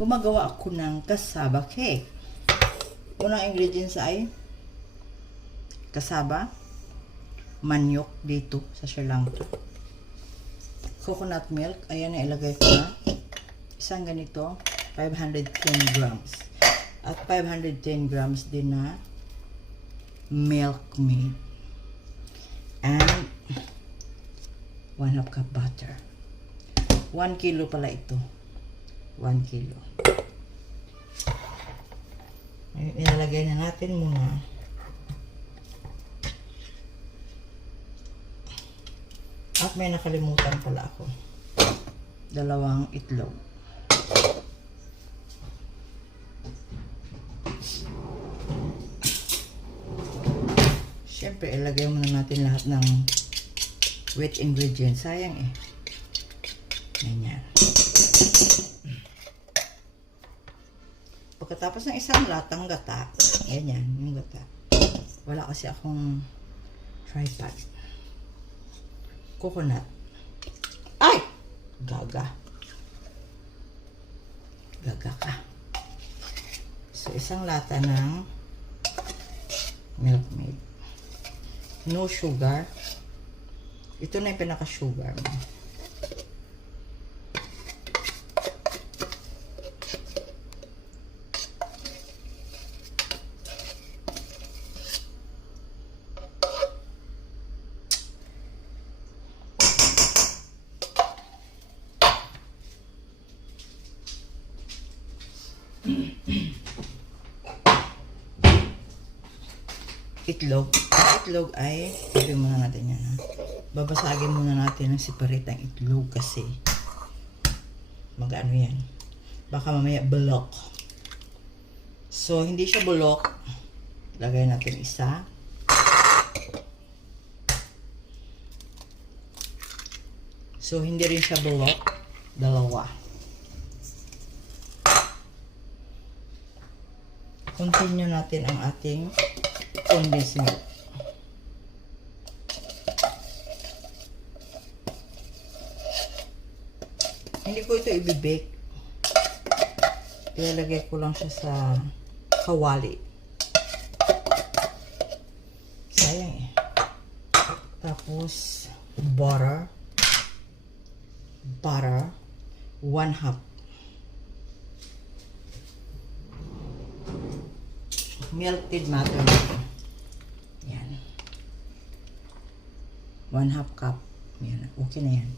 gumagawa ako ng cassava cake. Unang ingredients ay cassava, maniok dito sa Sri Lanka, coconut milk, ayan na ilagay ko na. Isang ganito, 510 grams. At 510 grams din na milk maid. And 1/2 cup butter. 1 kilo pala ito. 1 kilo. Ilalagay na natin muna. At may nakalimutan pala ako. 2 itlog. Siyempre, ilagay muna natin lahat ng wet ingredients. Sayang eh. Ganyan. Pagkatapos ng isang latang gata, ganyan, yung gata. Wala kasi akong tripod. Coconut. Ay! Gaga. Gaga ka. So, isang lata ng milk maid. No sugar. Ito na yung pinaka-sugar mo. Itlog. Ang itlog ay, sabi muna natin yan ha. Babasagin muna natin ng separate ang itlog kasi mag-ano yan. Baka mamaya bulok. So, hindi siya bulok. Lagay natin isa. So, hindi rin siya bulok. 2. Continue natin ang ating condensed milk. Hindi ko ito i-bake. Ilalagay ko lang siya sa kawali. Sayang eh. Tapos, butter. 1/2. Melted butter. Yan. 1/2 cup. Yan. Okay na yan.